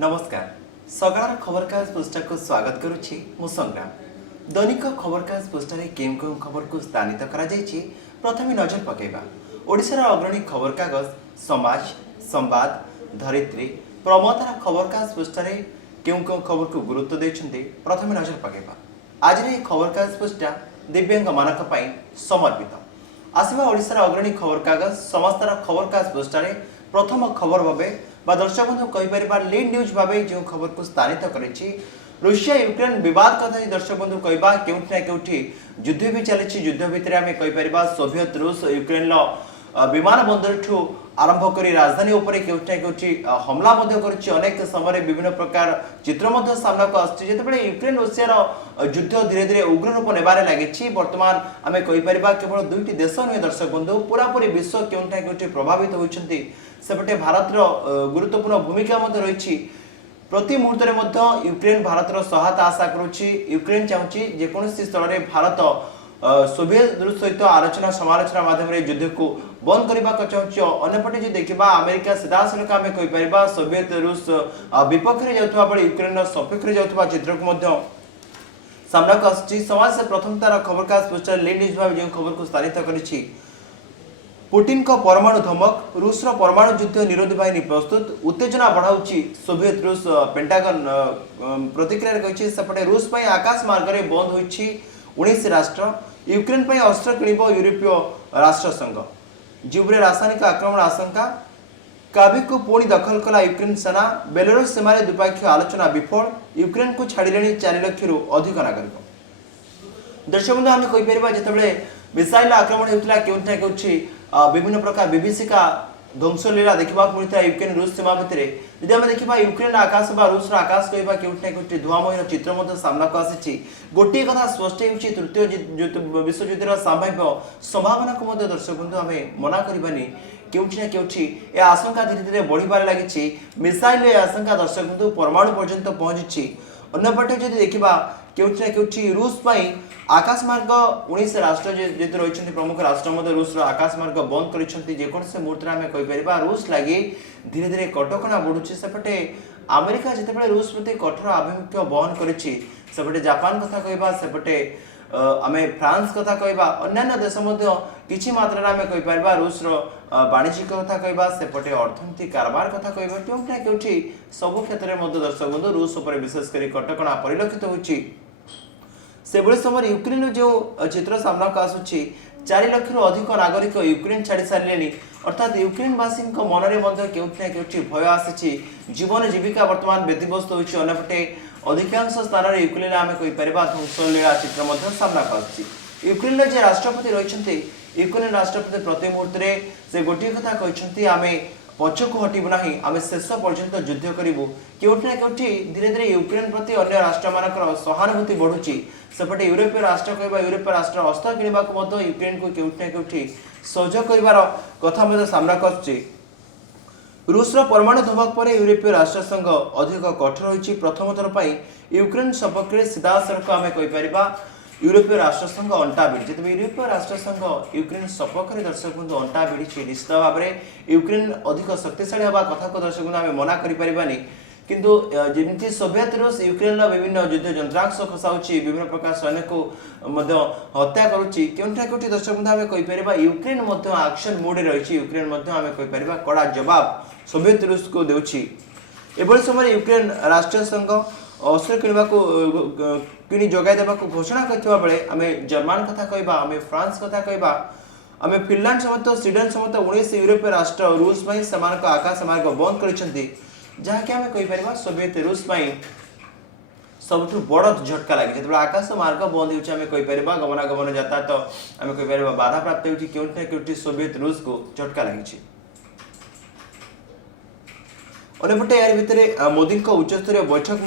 नमस्कार सकाळ खबरकाज पुस्तक को स्वागत करुछि मु संग्राम। दैनिक खबरकाज पुस्तक केम केम खबर को स्थानित करा जायछि। प्रथमे नजर पकेबा ओडिशार अग्रणी खबरकागज समाज संवाद धरित्री प्रमोतार खबरकाज पुस्तक केम केम खबर को गुरुत्व देछन्ते। प्रथमे नजर पकेबा आज रे खबरकाज पुस्तक दिव्यांग मानक पई समर्पित। आसीबा ओडिशार अग्रणी खबरकागज समस्तर खबरकाज पुस्तक प्रथम खबर भाबे बा दर्शक बंधु कहि परिबा लीड न्यूज भाबे जो खबर को स्थानित करिछि। रूसिया यूक्रेन विवाद कथा दर्शक बंधु कहबा केउठी ना केउठी युद्ध भी चलिछि। युद्ध भितर आमे कहि परिबा सोवियत रूस यूक्रेन लो विमान बंदर ठू आरंभ करी राजधानी उपरे केउठी ना केउठी हमला मध्य करिछि। अनेक समय विभिन्न प्रकार चित्र मध्य सामना को आछि। जेतेबेले यूक्रेन रूसिया रो युद्ध धीरे धीरे उग्र रूप नेबारे लागिछि। वर्तमान आमे कहि परिबा केवल दुईटी देश नुहे दर्शक बंधु पूरा पूरी विश्व केउठी ना केउठी प्रभावित होइछन्ति। सेपटे भारत रो गुरुत्वपूर्ण भूमिका मध्य रहिछि। प्रति मुहूर्त रे मध्य यूक्रेन भारत रो सहायता आशा करूछि। यूक्रेन चाहूछि जे कोनोसी स्थल रे भारत सोवियत रूस सहित आलोचना समालोचना माध्यम रे युद्ध को बंद करबा को चाहूछि। अन्यपटे जे देखिबा अमेरिका सीधा सलक आमे कहि परिबा सोवियत रूस विपक्ष रे जाउथबा बळे यूक्रेन रो सपक्ष रे जाउथबा चित्र को मध्य सामना को आछि। समाज से प्रथम तार खबरकाज पोस्टर लीड न्यूज भाव जे खबर को स्थानित करिछि। पुतिन का परमाणु धमक रूस रो परमाणु युद्ध निरोधी बाहिनी प्रस्तुत उत्तेजना बढ़ाउछि। सोवियत रूस पेंटागन प्रतिक्रिया कहिछि। सेपटे रूस पई आकाश मार्ग रे बंद होइछि 19 राष्ट्र। यूक्रेन पई अस्त्र किनिबो यूरोपीय राष्ट्र संघ। जिब्रे रासायनिक आक्रमण आशंका काबिक को पुणी दखल कला यूक्रेन सेना। बेलारूस सीमा रे द्विपक्षीय आलोचना विफल। यूक्रेन को छाडिलेनी 4 लाख रु अधिक नागरिक। दर्शक बंधु आमे कहि परिबा जेतेबेले मिसाइल आक्रमण हेउतला केउठी ना केउठी विभिन्न प्रकार विभीषिका ध्वंसलीला देखा मिलता है यूक्रेन रूस सीमा भितर। यदि आम देखा यूक्रेन आकाश बा रूस आकाश कहवा केउठी ना केउठी धुआमय चित्र मध्य सामना को आसी। गोटे कथा स्पष्ट होउछि तृतीय विश्व युद्धर संभाव्य संभावना को मध्य दर्शक बंधु आम मना करबानी। केउठी ना केउठी ए आशंका धीरे धीरे बढ़िबार लागिछि। मिसाइल ए आशंका दर्शक बंधु परमाणु पर्यंत पहुंची। अन्यपटे जदि देखिबा केउठी ना केउठी रूस पई आकाश मार्ग 19 राष्ट्र जेतु रहिछन्ति प्रमुख राष्ट्र मध्य रूस रो आकाश मार्ग बंद करिछन्ति। जे कोन से मुहूर्त आमे कहि परिबा रूस लागि धीरे धीरे कटकणा बढ़ुछि। सेपटे अमेरिका जेतेबेले रूस प्रति कठोर आभिमुख्य बहन करिछि। सेपटे जापान कथा कहबा सेपटे आमे फ्रांस कथा कहबा अन्य देश मध्य किछि मात्रा आमे कहि परिबा रूस रो वाणिज्यिक कथा कहबा सेपटे अर्थनीतिक कारबार कथा कहबा केउठी ना केउठी सब क्षेत्र में मध्य दर्शक बंधु रूस ऊपर विशेष करी कटकणा परिलक्षित होछि। सेबळे समय यूक्रेन जो चित्र सामना को आसुछि 4 लाख रु अधिक नागरिक यूक्रेन छाड़ी सारलेनी। अर्थात यूक्रेन वासी मन में मध्य केउठी ना केउठी भय आसी। जीवन जीविका वर्तमान व्यतिग्रस्त होइछि। अन्यपटे अधिकांश स्थान रे यूक्रेन आमे कहि परिबा ध्वंसलीला चित्र मध्य सामना को आसी। यूक्रेन जे राष्ट्रपति रहिछन्ते यूक्रेन राष्ट्रपति प्रति मुहूर्त रे से गोटे कथा कहिछन्ते आमे पछकु हटिबु नाही आमे शेष पर्यंत युद्ध करिवु। केउठी ना केउठी धीरे धीरे यूक्रेन प्रति अन्य राष्ट्र मानकर सहानुभूति बढ़ुछि। सेपटे यूरोपीय राष्ट्र कहबा यूरोपीय राष्ट्र अस्त्र किनिबा को मध्य यूक्रेन को केउठी ना केउठी सहयोग करिवार कथा मध्य सामना करछि। रूस रो परमाणु धमक पर यूरोपीय राष्ट्र संघ अधिक कठोर होइछि। प्रथम थर पई यूक्रेन सपक्ष सीधा सड़क आमे कहि परिबा यूरोपीय राष्ट्र संघ अंटा भिड़ी। जब यूरोपीय राष्ट्र संघ यूक्रेन सपक्ष दर्शक बंधु अंटा भिड़ी निश्चित भाव में यूक्रेन अधिक शक्तिशाली हवा कथा को दर्शक बंधु आम मना करें। किंतु जमी सोवियत रूस यूक्रेन विभिन्न युद्ध यंत्रांश खसाऊँच विभिन्न प्रकार सैन्य को हत्या करुच्ची केउठी दर्शक बंधु आम कहीपर यूक्रेन एक्शन मोड रही। यूक्रेन आम कहीपर कड़ा जवाब सोवियत रूस को देउछि। एभली समय यूक्रेन राष्ट्रीय संघ अस्त्र किणी जगाई देवा घोषणा करथिबा बेले आमे जर्मन कथा कहबा आमे फ्रांस कथा कहबा आमे फिनलैंड समेत स्वीडन समेत 19 यूरोपीय राष्ट्र रूस पई समान आकाश मार्ग बंद करिसंती। जहाँकि आमे कहि परिबा सोवियत रूस पई सबठु बड़ झटका लागे। जेतबे आकाश मार्ग बंद होउछ आमे कहि परिबा गमनागमन यातायात आमे कहि परिबा बाधा प्राप्त होउछ। केउठी ना केउठी सोवियत रूस को झटका लागिछि। अन्यपटे यार भितर मोदी उच्चस्तरीय बैठक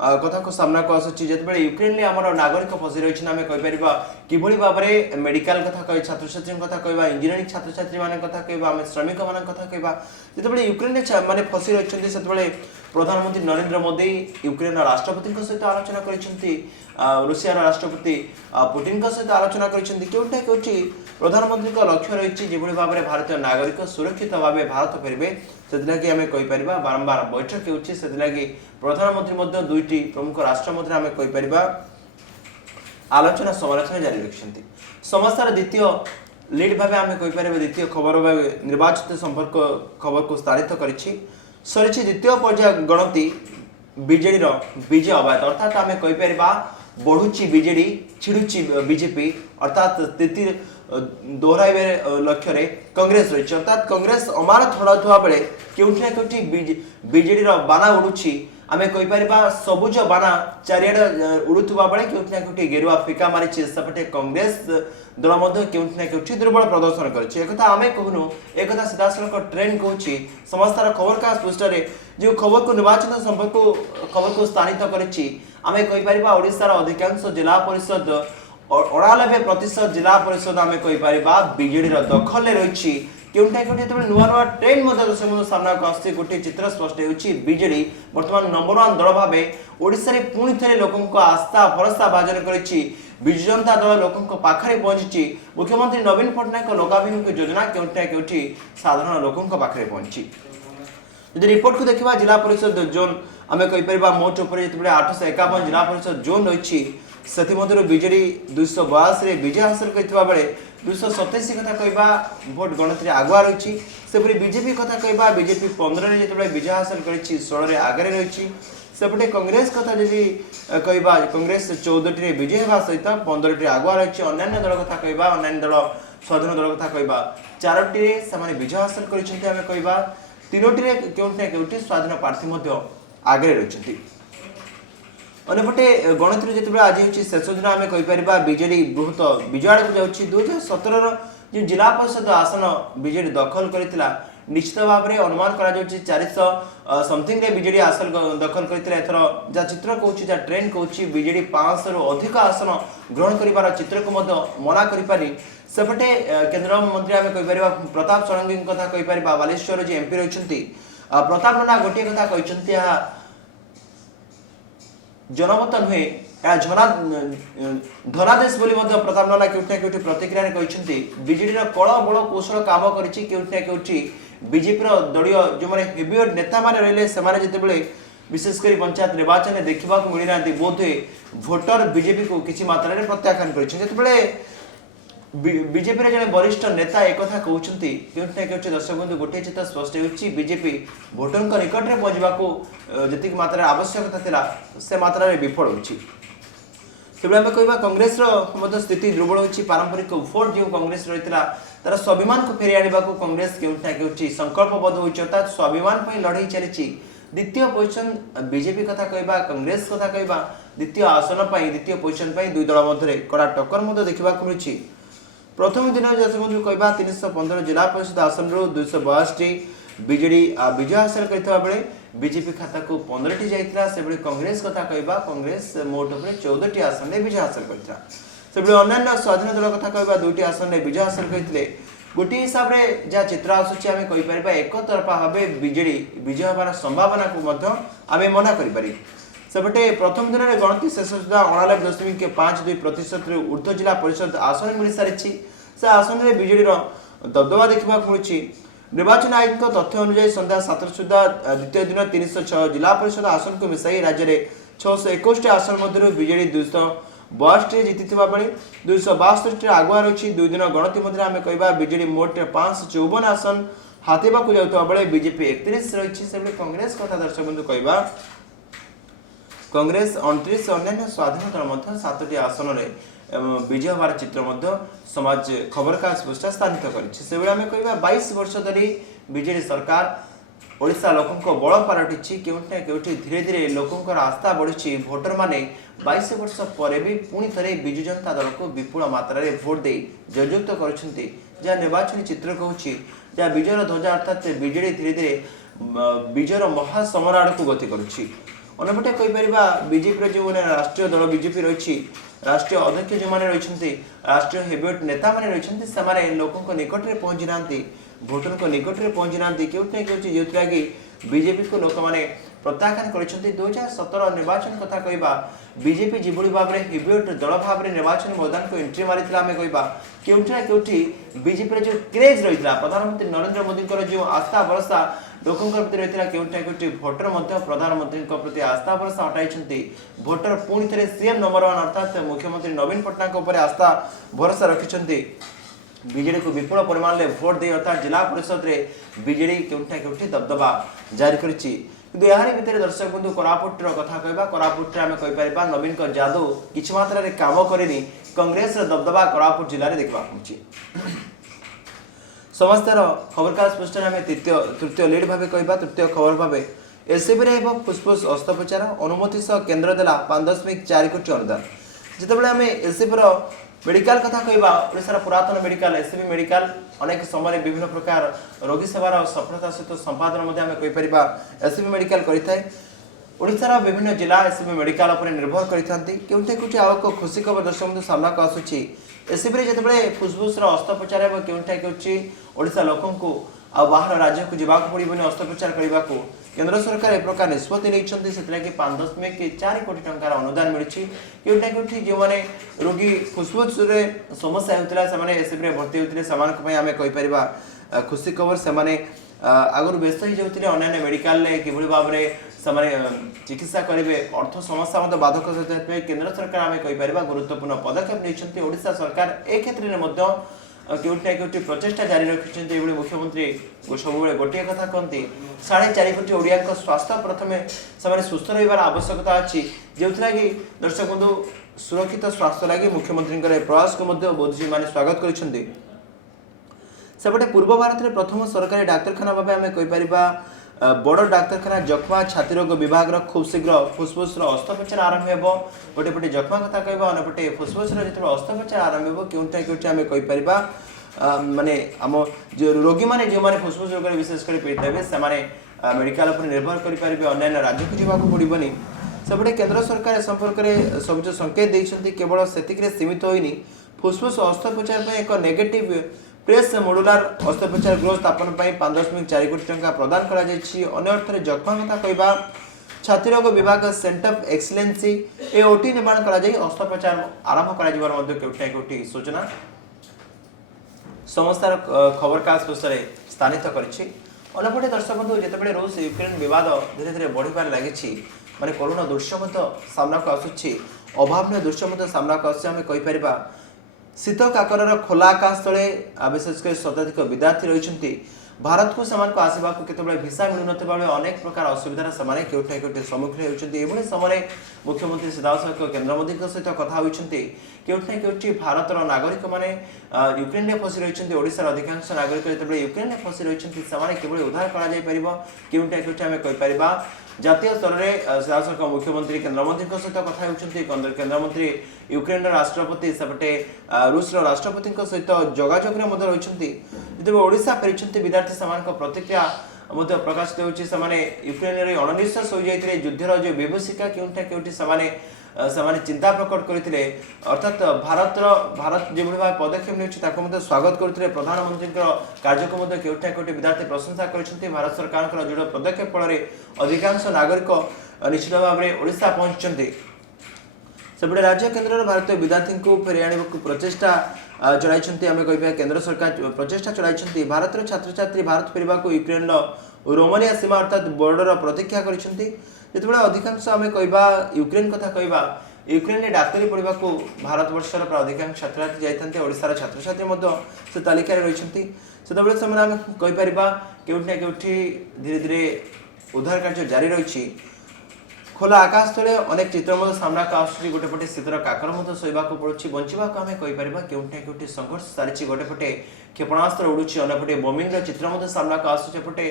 कथा को सामना को आसुछि। जेतबेले यूक्रेन ले हमर नागरिक फसी रहिछन आमे कहि परिबा किभली भाबरे मेडिकल कथा कहि छात्र छात्री कथा कहबा इंजीनियरिंग छात्र छात्री मान कथा कहबा आमे श्रमिक मान कथा कहबा। जेतबेले यूक्रेन ले माने फसी रहिछन सेतबेले प्रधानमंत्री नरेंद्र मोदी यूक्रेन राष्ट्रपति सहित आलोचना करिसंती। रूसिया राष्ट्रपति पुतिन सहित आलोचना करिसंती। केउटा केउची प्रधानमंत्री लक्ष्य रही जेभली भाव में भारतीय नागरिक सुरक्षित भाव भारत फेरबे सेदिलागी आमे कहि परिबा बारंबार बैठक हेउछि सेदिलागी प्रधानमंत्री मध्य दुईटी प्रमुख राष्ट्र मध्य आमे कहि परिबा आलोचना समालोचना जारी रखिसंती समस्यार द्वितीय लीड भावे आमे कहि परिबा द्वितीय खबर भावे निर्वाचित संपर्क खबर को स्थानित करिछि सरिछि द्वितीय पर्याय गणति बीजेडी रो विजय अबाध अर्थात आमे कहि परिबा बढ़ुची बीजेडी छिड़ुची बीजेपी अर्थात स्थिति दोहराइबे लक्ष्य रे कांग्रेस रही अर्थात कांग्रेस अमार थड़ाउवा बेले केउठी ना केउठी बीजेडी रो बाना उडुची आमे कहि परिबा सबुज बाना चारियाडे उडुथुवा बेले केउठी ना केउठी गेरुआ फिका मारिछि सेपटे कांग्रेस दल मध्य केउठी ना केउठी दुर्बल प्रदर्शन करछि एकथा आमे कहनु एकथा सीधासलख ट्रेंड कहूछि समस्तार खबरकास्ट पृष्ठरे जो खबर को निर्वाचन संपर्क खबर को स्थानित करिछि आमे कहि परिबा ओडिसार अधिकांश जिला परिषद 98% जिला परिषद आमे कहि परिबा बीजेडी रो दखल ले रहिछि केउंटा केउंटा तबे नुवा नुवा ट्रेंड मध्य दर्शक सामना को आसी गोटे चित्र स्पष्ट हेउछि बीजेडी वर्तमान नंबर 1 दल भाबे ओडिसा रे पुणी थरे लोकन को आस्था भरोसा भाजन करिछि विजु जनता दल लोकन को पाखरे पहुंचिछि मुख्यमंत्री नवीन पटनायक लोकाभिमुखी योजना केउंटा केउठी साधारण लोकन को पाखरे पहुंचि यदि रिपोर्ट को देखिबा जिला परिषद जोन आमे कहि परिबा मोट ऊपर जतबे 851 जिला परिषद जोन रहिछि सेति मध्यरु बीजेडी 282 रे विजय हासिल करथिबा बेले 287 कथा कहबा वोट गणति आगुआ रहिछि सेपरि बीजेपी कथा कहबा बीजेपी 15 रे जतबे विजय हासिल करिछि 16 रे आगरे रहिछि सेपटे कांग्रेस कथा जदि कहबा कांग्रेस 14 रे विजय हेबा सहित 15 रे आगुआ रहिछि अन्य दल कथा कहबा अन्य दल स्वाधीन दल कथा कहबा 4 रे समान विजय हासिल करिछन्ते हमें कहबा 3 रे केउंटा केउंटी स्वाधीन प्रार्थी मध्य आगरे रहिछन्ति अनेपटे गणतंत्र जितेबाला आज होची शेष दिन आम कहीपर बीजेडी बृहत विजय को जाऊँगी 2017 जो जिला परिषद आसन बीजेडी दखल करथिला निश्चित भाव में अनुमान करा 400 समथिंग रे बीजेडी आसन दखल करथिला एथर जा चित्र कहूँ जा ट्रेंड कहूँ बीजेडी 500 रु अधिक आसन ग्रहण करिवार चित्र को मध्य मना करिपारि सेपटे केंद्र मंत्री आम कहीपर प्रताप षडंगी कथा कहीपर बालेश्वर जी एमपी रही प्रताप नना गोटे कथा कहते जनमत नुहे धनादेश बोली प्रताप नाना केउठी केउठी प्रतिक्रिया कहते बीजेडी कल बल कौशल काम करिछि केउठी केउठी बीजेपी दलीय जो माने हेवीवेट नेता माने रहिले सेमाने जेतेबेले विशेषकर पंचायत निर्वाचन में देखा मिली ना बोध भोटर बीजेपी को किसी मात्रा में प्रत्याख्यान कर बीजेपी जड़े वरिष्ठ नेता एक कहते क्योंकि दर्शक बंधु गोटे चित्र स्पष्ट हो बीजेपी भोटर निकट में पहुँचवा जी मात्रा आवश्यकता था से मात्रा विफल होबे आम कह कांग्रेस स्थिति दुर्बल हो पारंपरिक भोट जो कांग्रेस रही तार स्वाभिमान को फेरी आने को कांग्रेस के संकल्पबद्ध होता स्वाभिमान लड़ाई चली द्वितीय पोजिशन बीजेपी कथा कहबा कांग्रेस कथा कहबा द्वितीय आसन द्वितीय पोजिशन दुई दल मध्य कड़ा टक्कर देखा मिली प्रथम दिन बंधु कहबा 315 जिला परिषद आसन रु 262 बीजेडी विजय हासिल करथिबा बेले बीजेपी खाता को 15 जाइतिला से कांग्रेस कथा कहबा कांग्रेस मोट उपरे 14 आसन रे विजय हासिल करथिला से अन्य स्वाधीन दल कथा कहबा 2 आसन रे विजय हासिल करथिले गोटे हिसाब से जहाँ चित्र आसूची आम कहीपर एक तरफा भाव बीजेडी विजय हबार संभावना को आम मना करें सेपटे प्रथम दिन में गणति शेष सुधा 99.52% ऊर्ध्व जिला परिषद आसन मिल सारी से आसन में बीजेडी दबदबा देखा मिली निर्वाचन आयोग तथ्य अनुसार संध्या 7 सुधा द्वितीय दिन 306 जिला परिषद आसन को मिसाई राज्य में 621 आसन मध्य बीजेडी 262 जीति बेले 262 आगुआ रही दुई दिन गणति मध्य आम कह बीजेडी मोट 554 आसन हाथेबा को जाता बेले बीजेपी 31 रही से कांग्रेस कथा दर्शक बंधु कहबा कांग्रेस 29 अन्य स्वाधीन दल 7 आसन में विजय हबार चित्र समाज खबर का स्पष्ट स्थानित कर 22 वर्ष धरी बीजेडी सरकार ओडिशा लोकों बल पालटि केउठी धीरे धीरे लोकों आस्था बढ़ी भोटर माने 22 वर्ष पर भी पुणी थे विजु जनता दल को विपुल मात्रा भोट दे जययुक्त कर निर्वाचन चित्र कहूँ जहाँ विजयर ध्वजा अर्थात बीजेडी धीरे धीरे विजयर महासमर आड़ को गति करुच्ची अनेपटे कहीपर बीजेपी जो राष्ट्रीय दल बीजेपी रही राष्ट्रीय अध्यक्ष जो मैंने रही राष्ट्रीय हेवीवेट नेता मैंने रही से लोकों निकट में पहुंची ना भोटर को निकट में पहुंची ना क्योंकि जो कि बीजेपी को लोक मैंने प्रत्याख्यान कर 2017 निर्वाचन कथा कहबा बीजेपी जिभली भाव में हेवीवेट दल भाव में निर्वाचन मैदान को एंट्री मारी आम कहबा केउठी ना केउठी बीजेपी जो क्रेज रही प्रधानमंत्री नरेंद्र मोदी जो आस्था भरोसा लोकंक प्रति रही केउठी भोटर प्रधानमंत्री प्रति आस्था भरोसा हटाई भोटर पुणी थे सीएम नंबर 1 अर्थात मुख्यमंत्री नवीन पट्टनायक उपर आस्था भरोसा रखिंट बीजेडी को विपुल परिमाण में भोट दे अर्थात जिला परिषद में बीजेडी केउठी दबदबा जारी करिछि किंतु यारी भितर दर्शक बंधु कोरापुट कथा कहबा कोरापुट आम कहीपर नवीन को जादू किछि मात्रा रे काम करेनी कांग्रेस दबदबा कोरापुट जिले में देखा समस्तर खबरकागज पृष्ठ आम तृतीय लीड भाव कह तृतीय खबर भाव एससीबी रे फुसफुस अस्त्रोपचार अनुमति सह केन्द्र देला 5.4 कोटी अनुदान जितेबाला आम एससीबी मेडिकल कथा कहवा ओडिशार पुरातन मेडिकल एससीबी मेडिकल अनेक समय विभिन्न प्रकार रोगी सेवार सफलता सहित संपादन आम कहीपर एससीबी मेडिकल करें ओडिशार विभिन्न जिला एससीबी मेडिकल पर निर्भर करते आउ खुशी खबर दर्शक सामना को आसूची एससीबी जिते फुसफुस अस्त्रोपचार केउठी ओडिशा लोक बाहर राज्य को जावाक पड़ोनी अस्त्रोपचार करने को केंद्र सरकार एक प्रकार निष्पत्ति नहीं से 5.4 कोटी टंकार अनुदान मिली केउठी जो मैंने रोगी फुसफुस समस्या होता है एससीबी भर्ती होते हैं आम कहीपर खुशी खबर से आगुरी व्यस्त हो जाते अन्य मेडिकल किभली भाव में चिकित्सा करेंगे अर्थ समस्या बाधक सहित केंद्र सरकार आम कहीपर गुरुत्वपूर्ण पदक्षेप नहीं ओडिशा सरकार ए क्षेत्र में केउठी प्रचेषा जारी रखिंट मुख्यमंत्री सब गोटे कथा कहते 4.5 कोटी ओडिया स्वास्थ्य प्रथम से सुस्थ रही आवश्यकता अच्छी जो कि दर्शक बंधु सुरक्षित स्वास्थ्य लगी मुख्यमंत्री प्रयास को बोधजी मैंने स्वागत कर सेपटे पूर्व भारत में प्रथम सरकारी डाक्तखाना भाव आम कहीपर बड़ डाक्तखाना जख्मा छाती रोग विभाग खूब शीघ्र फुसफुस अस्त्रोपचार आरंभ हो गोटे पटे जख्मा कथा कह अंपटे फुसफुस जो अस्त्रोपचार आरंभ हो क्योंकि आम कहीपर माने आम जो रोगी मैंने जो मैंने फुसफुस रोग विशेषकर पीड़ित हे से मेडिकल पर निर्भर करेंगे अन्य राज्य को जावाक पड़ोनी सेपटे केंद्र सरकार ए संपर्क में सब जो संकेत देते केवल से सीमित होनी फुसफुस अस्त्रोपचार एक नेगेटिव प्रेस मोडुलार अस्त्रोपचार गृह स्थापन 5.4 कोटी टंका प्रदान करा जायछि अन्य अर्थ में जख्मा कथा कहबा छाती रोग विभाग centre of excellency A OT निर्माण करा जाय अस्त्रोपचार आरंभ करा जिवार मध्ये केउठी सूचना समस्तार खबर कागज पुस्तरे स्थानित करिछि अन्यपटे दर्शक बंधु जेतेबेले रूस यूक्रेन विवाद धीरे धीरे बढ़िबार लागिछि माने करुण दृश्य मध्ये सामना को आसुछि अभावनीय दृश्य मध्ये सामना को आसुछि आमे कहि परिबा शीत काकर खोला आकाश तले विशेषकर शताधिक विद्यार्थी रही भारत को आसवा केतबेले भिसा मिलु नथिबा अनेक प्रकार असुविधार से केउठी सम्मुखीन होती समय मुख्यमंत्री सीधासख केन्द्र मंत्री सहित कथा होती केउठी भारतर नागरिक मैंने यूक्रेन में फसी रही ओडिशार अधिकांश नागरिक जो यूक्रेन में फसी रही किभली उद्धार केउठी आम कहीपर जातीय स्तर में सीधासख मुख्यमंत्री केन्द्र मंत्री सहित कथा होती केन्द्र मंत्री यूक्रेन राष्ट्रपति सेपटे रूस राष्ट्रपति सहित जोगाजोग रही जो ओडिशा फेरी विद्यार्थी से प्रतिक्रिया प्रकाशित होती यूक्रेन अणनिश्वास हो जाते युद्धर जो विभूषिका केउठी से चिंता प्रकट करते अर्थात भारत जो भाव पदक्षेप नहीं स्वागत करते प्रधानमंत्री कार्य को केउठी विद्यार्थी प्रशंसा कर भारत सरकार दृढ़ पदक्षेप फल अधिकांश नागरिक निश्चित भाव में ओडिशा पहुंचते सेपटे राज्य केन्द्र भारतीय विद्यार्थी को फेरी आने को प्रचेषा चलाई आम कह केन्द्र सरकार प्रचेषा चलाई भारत छात्र छात्री भारत फेरवा को यूक्रेन रोमानिया सीमा अर्थात बॉर्डर प्रतीक्षा करते अधिकांश आम कह यूक्रेन कथा कहवा यूक्रेन में डाक्तरी पढ़ा को भारत वर्षर प्राय अधिकांश छात्र छात्री जाते ओडिशार छात्र छात्री से तालिकार रही से आम कहीपर केउठी धीरे धीरे उद्धार कार्य जारी रही खोला आकाश तले अनेक चित्र सामना को आसूँ गोटे पटे शीतर काकर शोवा पड़ुछि बंचा आम कहीपर केउठी संघर्ष सारी गोटे पटे क्षेपणास्त्र उड़ुछि अंपटे बॉम्बिंग चित्र सामना को आसूपटे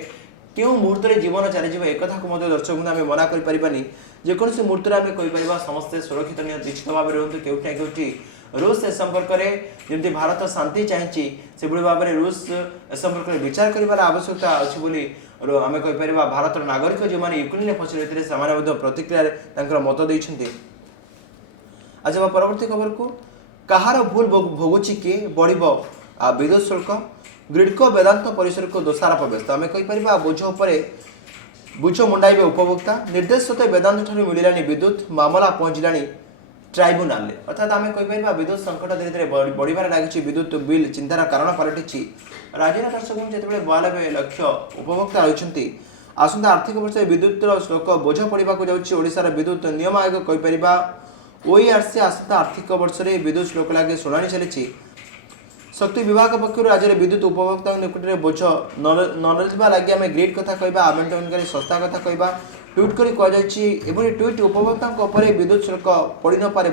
क्यों मुहूर्त में जीवन चलीज एक दर्शक आम मना करें जेकोसी मुहूर्त में आम कहीपर समस्ते सुरक्षित निश्चित भाव में रुहतु केउठी रूस ए संपर्क में जमी भारत शांति चाहिए से भाव में रूस ए संपर्क में विचार कर आवश्यकता अच्छी आम कहीपर भारत नागरिक जो मैंने यूक्रेन में फसी रही से प्रतिक्रिया मत देते आज परवर्ती खबर को कहार भूल भोगुची किए बढ़ विद्युत शुल्क ग्रिडको वेदांत परिसर को दोषारोप व्यस्त आम कहीपर बुझ मुंडाइबे उपभोक्ता निर्देश सत्वे वेदांत ठारू मिलानी विद्युत मामला पहुंचला ट्राइब्यूनाल अर्थात आम कहीपर विद्युत संकट धीरे धीरे बढ़िबार लगी विद्युत बिल चिंतार कारण पलटि राज्यर दर्शक जो 92 लाख उपभोक्ता रही आसंता आर्थिक वर्ष विद्युत शुल्क बोझ पड़ा जाशार विद्युत नियम आयोग कहीपर ओईआरसी आसंता आर्थिक वर्ष में विद्युत शुल्क लगे शुणाणी चली शक्ति विभाग पक्ष राज्य में विद्युत उपभोक्ता निकट में बोझ न लगे आम ग्रिड कथा कह आवंटनकारी संस्था कथा कह ट्वीट कर कहुई ट्वीट उपभोक्ता विद्युत शुल्क पड़ न पारे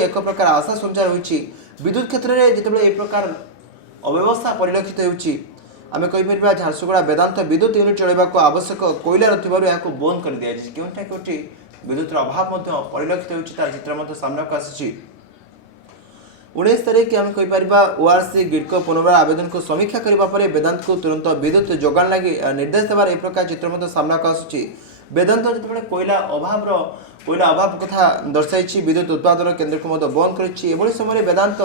एक प्रकार आशा संचार होती विद्युत क्षेत्र में जिते एक प्रकार अव्यवस्था परिलक्षित होमें कहीपर झारसुगुड़ा वेदांत विद्युत यूनिट चलवा आवश्यक कोईला रही बंद कर दिया क्योंकि कौटी विद्युत अभाव परिलक्षित होता चित्र सामना को आसी 19 तारीख आम कहीपर ओआरसी ग्रिडको पुनर्बार आवेदन को समीक्षा करने वेदांत को तुरंत विद्युत जोगाण लगी निर्देश देवार एक प्रकार चित्र सामना को आसूँ वेदांत जो कोईला अभाव कथा दर्शाई विद्युत उत्पादन केन्द्र को बंद कर समय वेदांत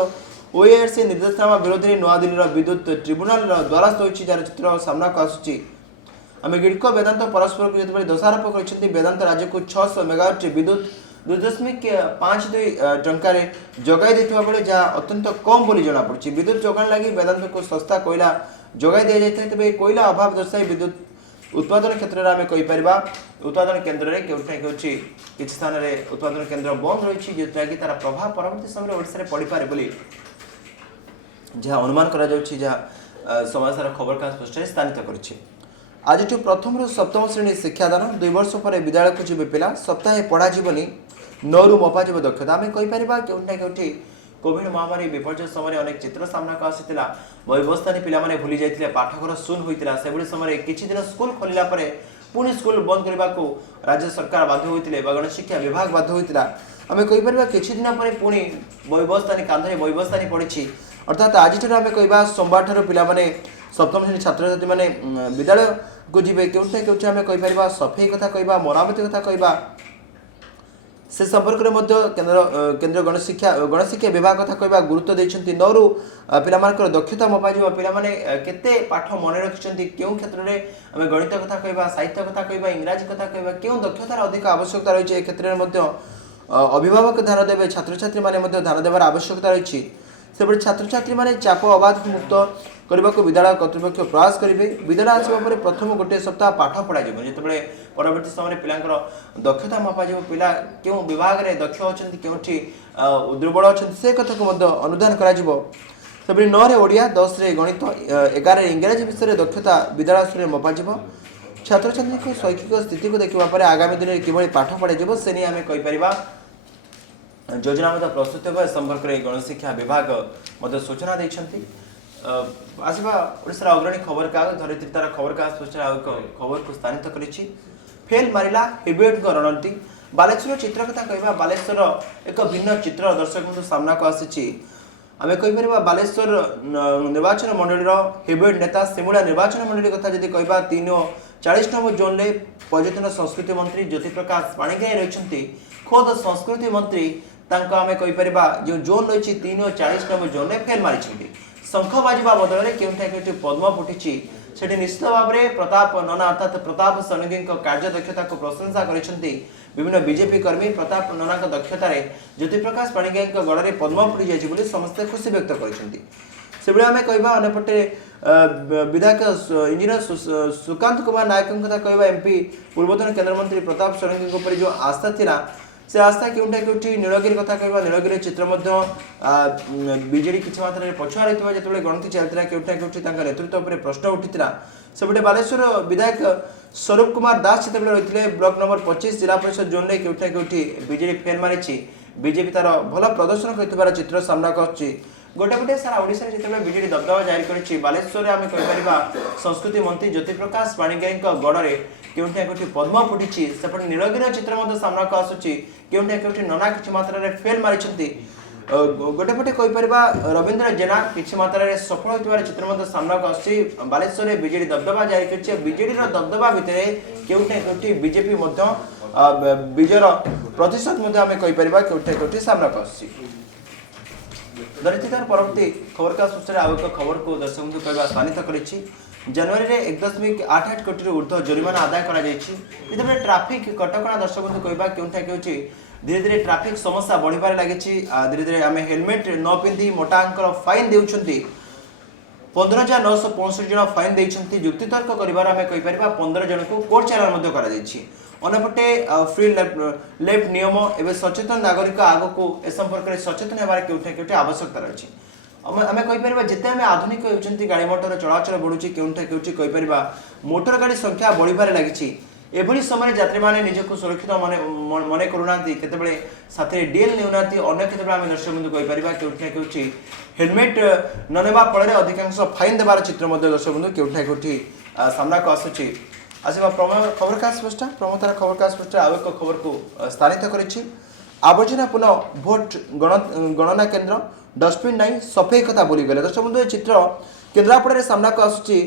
ओआरसी निर्देशनामा विरोध में नुआदिल्ली विद्युत ट्रिब्यूनाल द्वारस्थ होती जार चित्र सामना को आसूँ आम ग्रिडको वेदांत परस्पर को जो दोषारोप कर वेदांत राज्य को 600 मेगावाट विद्युत 2.52 टंकार जगाई देता बेले जहाँ अत्यंत कम बोली जमापड़ी विद्युत जोगाण लगी वेदांत को सस्ता कोईला जगाई दि जाए तेज कोईला अभाव दर्शाई विद्युत उत्पादन क्षेत्र में आम कहीपर उत्पादन केन्द्र में कौटी ना कौटी किसी स्थान में उत्पादन केन्द्र बंद रही जोटाकि तार प्रभाव परवर्त समय ओडिशा रे पड़िपारे बोली जहाँ अनुमान करा समाचार खबर का स्पष्ट स्थानित कर आज प्रथम सप्तम श्रेणी शिक्षादान 2 वर्ष पर विद्यालय को जी पिला सप्ताहे पढ़ाजीवनी 9 रु मपाजीव दक्षता आम कहीपर कौटी ना कौटी कोविड महामारी विपर्य समय अनेक चित्र सामना को आसाला बयवस्थानी पिला भूली जाते पाठघर शून्य होता से समय किसी दिन स्कूल खोलला पुणी स्कूल बंद करने को राज्य सरकार बाध्य होते गणशिक्षा विभाग बाध्य होता आम कहीपर किसी दिन पर पुणी बयवस्थानी कांधे बयवस्थानी पड़ी अर्थात आज आम कह सोमवार ठार पिलाने सप्तम श्रेणी छात्र छात्री मैंने विद्यालय को जी कौटी ना कौटी आम कहीपर सफाई कथा कह मरामती कथा कह से संपर्क में केन्द्र गणशिक्षा विभाग कथा कह गुरुत्व देते 9 रु पिला दक्षता मपा पे केते पाठ मन रखिंट क्यों क्षेत्र में आम गणित कथा कह साहित्य कथा कह इंग्राजी कथा कह क्यों दक्षतार अधिक आवश्यकता रही है क्षेत्र में अभिभावक ध्यान देवे छात्र छात्री मैंने ध्यान देवार आवश्यकता रही से छात्र छात्री मैंने चाप अबाध मुक्त करने को विद्यालय कर्तृपक्ष प्रयास करेंगे विद्यालय आसवा पर प्रथम गोटे सप्ताह पाठ पढ़ा जो परवर्ती समय पिला दक्षता मपा पिला क्यों विभाग में दक्ष अच्छा क्योंकि दुर्बल अच्छा से कथा को अनुधान कर 9 ओडिया 10 गणित 11 इंग्राजी विषय दक्षता विद्यालय स्तर में मपा छात्र छात्री को शैक्षिक स्थिति को देखा आगामी दिन में किभली पाठ पढ़ा से नहीं आम कहीपर योजना प्रस्तुत हो संपर्क में गणशिक्षा विभाग सूचना देते आसवा ओडिशा अग्रणी खबर कागज धरित्री तार खबर कागज खबर को स्थानित करिछि फेल मारिला हेबेट रणनीति बालेश्वर चित्र कथा कहबा बालेश्वर एक भिन्न चित्र दर्शक सामना को आसी आम कहीपर बालेश्वर निर्वाचन मंडल हेबेट नेता सिमुला निर्वाचन मंडल कथा जदि कहबा 340 नंबर जोन में पर्यटन संस्कृति मंत्री ज्योति प्रकाश पाणिग्राही रही खोद संस्कृति मंत्री आम कहीपर जो जोन रही 340 नंबर जोन में फेल मारी शंख बाजा बदल में क्यों क्योंकि पद्म फुटी से निश्चित भाव में प्रताप नना अर्थात प्रताप षडंगी कार्यदक्षता को प्रशंसा करते विभिन्न बीजेपी कर्मी प्रताप नना दक्षतार ज्योति प्रकाश पाणिग्राही गड़ में पद्म फुटी जाए समस्ते खुशी व्यक्त कर आम कह अंपटे विधायक इंजीनियर सुकांत कुमार नायक कथा कह एमपी पूर्वतन केन्द्रमंत्री प्रताप षडंगी जो आस्था थी से आस्था क्योंटा क्योंटी नीलगिरी कथा कह नीलगिरी चित्र बीजेडी किसी मात्रा में पछुआ रही जो गणति चलता क्योंटा क्योंटी नेतृत्व पर प्रश्न उठीला सेपटे बालेश्वर विधायक स्वरूप कुमार दास जो रही ब्लॉक नंबर 25 जिला परिषद जोन में क्योंटा क्योंटी बीजेडी फेल मारी बीजेपी तार भल प्रदर्शन कर चित्र सामना को गोटे गोटे सारा ओडिशा जो बीजेडी दबदबा जारी कर बालेश्वर आम कहीपर संस्कृति मंत्री ज्योति प्रकाश पाणिग्राही गड़ में क्योंटा क्योंटी पद्म फुटी सेपटे नीलगिरी चित्र सामना को आसूँ क्योंटा क्योंटी नना किसी मात्रा में फेल मारी गोटे पटे कहीपर रवींद्र जेना किसी मात्रा में सफल होता चित्र सामना को आसूँ बालेश्वर बीजेडी दबदबा जारी कर बीजेडी दबदबा भितर क्योंटा क्योंटी बीजेपी विजयर प्रतिशत आम कहीपर क्योंटा क्योंटी सामना को आसूँ दरिद्रतार परवर्ती खबर का सूचना आउ एक खबर को दर्शक कहवा स्थानित कर जनवरी में 1.88 कोटी ऊर्ध्व जरिमाना आदाय कर ट्राफिक कटका दर्शक कहवा क्योंटा क्योंकि धीरे धीरे ट्रैफिक समस्या बढ़िबार लगी धीरे धीरे आम हेलमेट न पिंधि मोटा अंकर फाइन देउछंती 15,965 जन फाइन देइछंती युक्तितर्क करिवार आमे कहि परिबा 15 जन को कोर्ट चालान मध्ये करा जायछि अनपटे फ्री लेफ्ट नियम एवं सचेतन नागरिक आग को ए संपर्क में सचेतन होबार केउठे आवश्यकता रही आमे कहि परिबा जेते आमे आधुनिक होउछंती गाड़ी मोटर चलाचल बढ़ुछि केउठे कहि परिबा मोटर गाड़ी संख्या बढ़िबार लागिछि एभली समय यात्री माने निजको सुरक्षित मने करूनांती केतेबेले साथे डीएल नेउनांती अन्य केतेबेले आमे दर्शक बंधु कहि परिबा केउठे हेलमेट न नेबा फल अधिकांश फाइन देवार चित्र मध्य दर्शक बंधु केउठे सामना को आसुछि आसिबा खबर का स्पष्ट प्रमोतार खबर का स्पष्ट आव एक खबर को स्थानित करिछि आवर्जना पुनः भोट गणना केन्द्र डस्टबिन नहीं सफाई कथा बोली गले दर्शक बंधु चित्र केन्द्रापड़ा सामना को आसुछि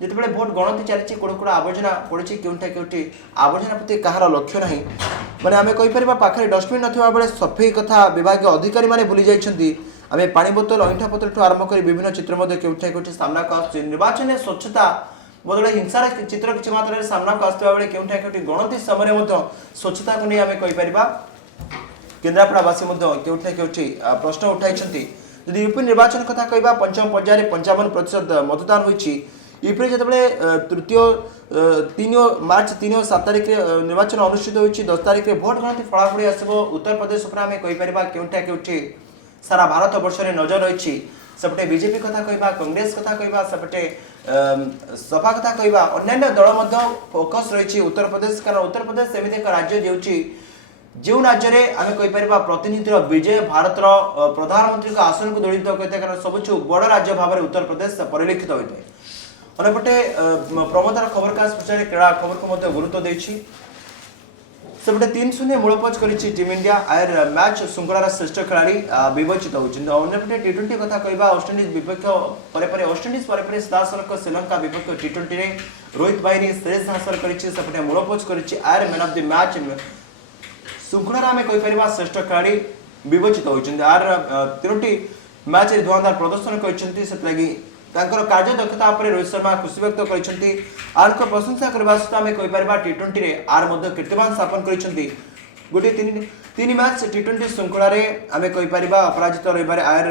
जितेबाला भोट गणति चली कोड़ा आवर्जना पड़ी केउठी आवर्जना प्रति कहार लक्ष्य ना मैंने आम कहीपर पाखे डस्टबिन ना बेले सफाई कथा विभाग अधिकारी मैंने भूली जाइए आम पानी बोतल अईठा पत्र ठूँ आरंभ कर विभिन्न चित्र केउठी सामना को आस निर्वाचन स्वच्छता बदले हिंसार चित्र किसी मात्रा सामना को आसुवा बेले केउठी गणति समय स्वच्छता को नहीं आम कहीपर केन्द्रापड़ावासी केउठी प्रश्न उठाई यदि यूपी निर्वाचन कथा कहवा पंचम पर्यायर 55% मतदान होती यूपी जिते तृतीय 3 मार्च 3 और 7 तारिख निर्वाचन अनुष्ठित होती 10 तारिख भोट गणति फलाफल आसो उत्तर प्रदेश आम कहीपर सारा भारत वर्ष में नजर रही सेपटे बीजेपी कथा कहवा कांग्रेस कथा कहवा सेपटे सपा कथा कहवा अन्य दल फोकस रही उत्तर प्रदेश कारण उत्तर प्रदेश एमती एक राज्य जो राज्य में आम कहीपर प्रतिनिधि विजय भारत प्रधानमंत्री आसन को दलित कहते कारण सबुठ बड़ राज्य भाव में उत्तर प्रदेश परिलक्षित होता है अनेपटे प्रमोदार खबर का स्पेशल क्रीड़ा खबर को गुरुत्व देछि सेपटे 3-0 मूलपोच करिछि टीम इंडिया आयर मैच श्रृंखलार श्रेष्ठ खिलाड़ी विवेचित होउछिन अनेपटे टी20 कथा कहबा ऑस्ट्रेलिया विपक्ष परे ऑस्ट्रेलिया सीधासलख श्रीलंका विपक्ष टी20 रे रोहित बाहिनी श्रेष्ठ हासिल करिछि सेपटे मूलपोच करिछि आयर मैन ऑफ द मैच श्रृंखलार आम कहीपर श्रेष्ठ खिलाड़ी विवेचित होउछिन आयर 3टी मैच रे धुआंधार प्रदर्शन करिसेंति सेतलागी तांकर कार्य दक्षता पर रोहित शर्मा खुशी व्यक्त करछंती आर को प्रशंसा करबा सहित आमे कहि परबा टी20 रे आर मध्ये कीर्तिमान स्थापन करछंती गोटे तीन मैच टी20 श्रृंखला रे आमे कहि परबा अपराजित रहिबारे आयर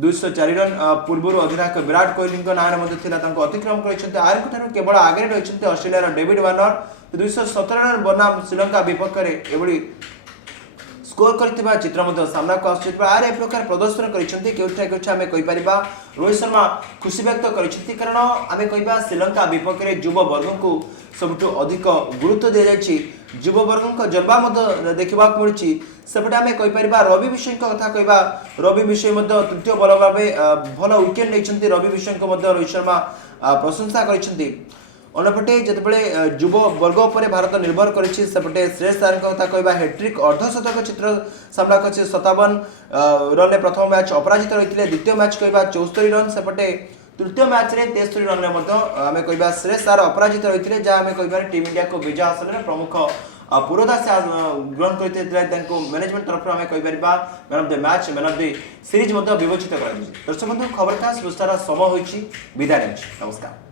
204 रन पूर्व अधिनायक विराट कोहली नाम मध्ये थिला तांको अतिक्रम करछंती आयर को थारु केवल आगे रहिछंती ऑस्ट्रेलिया डेविड वार्नर 217 रन बनाम श्रीलंका विपक्ष रे एबडी स्कोर करथिबा चित्र मध्ये सामना को आसुछि आर ए प्रकार प्रदर्शन करिसेंती केउठा आमे कहि परिबा रोहित शर्मा खुशी व्यक्त करिसेंती कारण आमे कहिबा श्रीलंका विपक्ष रे युवा वर्ग को सबटु अधिक गुरुत्व दे जायछि युवा वर्ग को जल्बा मध्ये देखिबा मिलछि सेपटे आमे कहि परिबा रवि बिष्णोई कथा कहिबा रवि बिष्णोई मध्ये तृतीय बॉल भाबे भलो विकेट नैछंती रवि बिष्णोई को मध्ये रोहित शर्मा प्रशंसा करिसेंती अनपटे जितेबाला युव वर्ग पर भारत निर्भर करिछि सेपटे श्रेयस अय्यर कथा कहबा हैट्रिक अर्धशतक चित्र सामना कर 57 रन रे प्रथम मैच अपराजित रही द्वितीय मैच कहबा 74 रन सेपटे तृतीय मैच रे 63 रन रे आम कहबा श्रेयस अय्यर अपराजित रही जहाँ आम कह टीम इंडिया को विजय हासिल में प्रमुख पुरोदास ग्रहण करते मैनेजमेंट तरफ आम कहीपर man of the match man of the series विवेचित कर दर्शक बंधु खबर का सुस्तार समय होइछि विदाय नमस्कार।